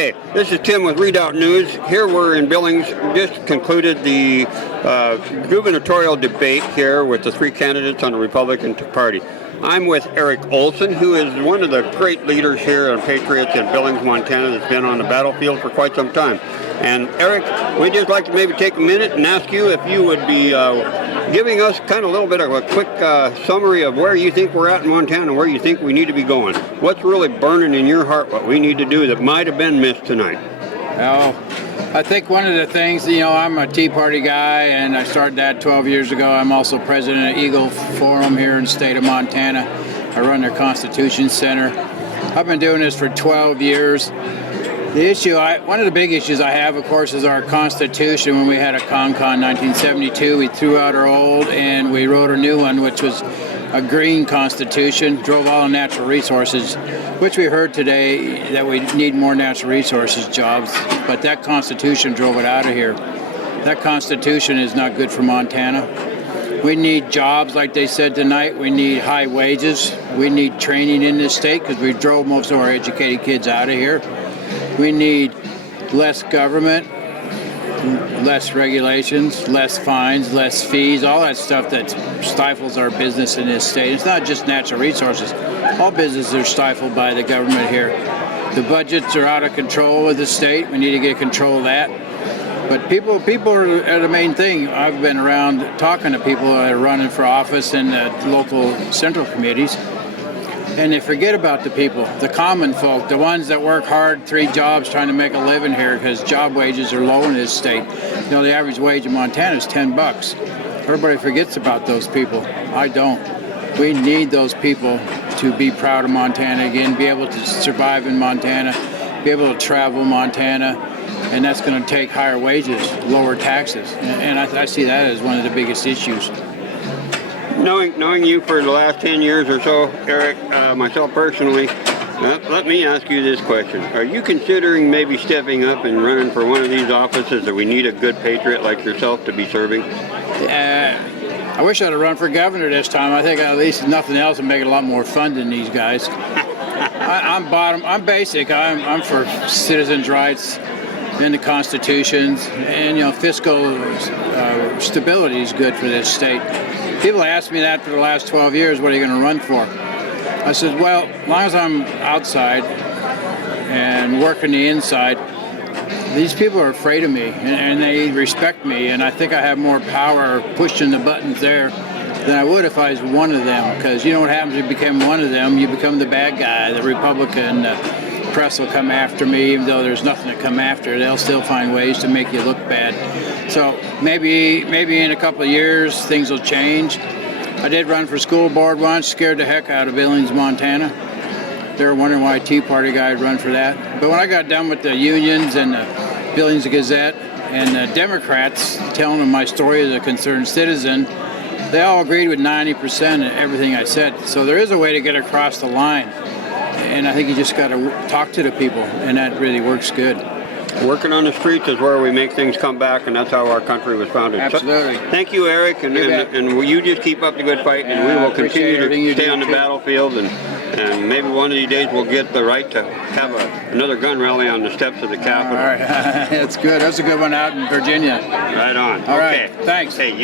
Okay, this is Tim with Redoubt News. Here we're in Billings. Just concluded the gubernatorial debate here with the three candidates on the Republican Party. I'm with Eric Olsen, who is one of the great leaders here on Patriots in Billings, Montana, that's been on the battlefield for quite some time. And Eric, we'd just like to maybe take a minute and ask you if you would be giving us kind of a little bit of a quick summary of where you think we're at in Montana and where you think we need to be going. What's really burning in your heart, what we need to do that might have been missed tonight? Well, I think one of the things, I'm a Tea Party guy, and I started that 12 years ago. I'm also president of Eagle Forum here in the state of Montana. I run their Constitution Center. I've been doing this for 12 years. The issue, one of the big issues I have, of course, is our Constitution. When we had a CONCON in 1972, we threw out our old and we wrote a new one, which was a green Constitution, drove all the natural resources, which we heard today that we need more natural resources jobs, but that Constitution drove it out of here. That Constitution is not good for Montana. We need jobs, like they said tonight. We need high wages. We need training in this state because we drove most of our educated kids out of here. We need less government, less regulations, less fines, less fees, all that stuff that stifles our business in this state. It's not just natural resources. All businesses are stifled by the government here. The budgets are out of control with the state. We need to get control of that. But people are the main thing. I've been around talking to people that are running for office in the local central committees, and they forget about the people, the common folk, the ones that work hard, 3 jobs trying to make a living here because job wages are low in this state. The average wage in Montana is $10. Everybody forgets about those people. I don't. We need those people to be proud of Montana again, be able to survive in Montana, be able to travel Montana, and that's going to take higher wages, lower taxes. And I see that as one of the biggest issues. Knowing you for the last 10 years or so, Eric, myself personally, let me ask you this question. Are you considering maybe stepping up and running for one of these offices that we need a good patriot like yourself to be serving? I wish I'd have run for governor this time. I think at least nothing else would make it a lot more fun than these guys. I'm basic. I'm for citizens' rights and the constitutions, and fiscal stability is good for this state. People ask me that for the last 12 years, what are you going to run for? I said, well, as long as I'm outside and working the inside, these people are afraid of me and they respect me, and I think I have more power pushing the buttons there than I would if I was one of them, because you know what happens if you become one of them? You become the bad guy, the Republican. Press will come after me, even though there's nothing to come after. They'll still find ways to make you look bad. So maybe in a couple of years things will change. I did run for school board once, scared the heck out of Billings, Montana. They were wondering why a Tea Party guy would run for that. But when I got done with the unions and the Billings Gazette and the Democrats telling them my story as a concerned citizen, they all agreed with 90% of everything I said. So there is a way to get across the line. And I think you just got to talk to the people, and that really works good. Working on the streets is where we make things come back, and that's how our country was founded. Absolutely. So, thank you, Eric, and you just keep up the good fight, and we will continue to stay on the battlefield, and maybe one of these days we'll get the right to have another gun rally on the steps of the Capitol. All right, that's good. That's a good one out in Virginia. Right on. All right, thanks. Hey,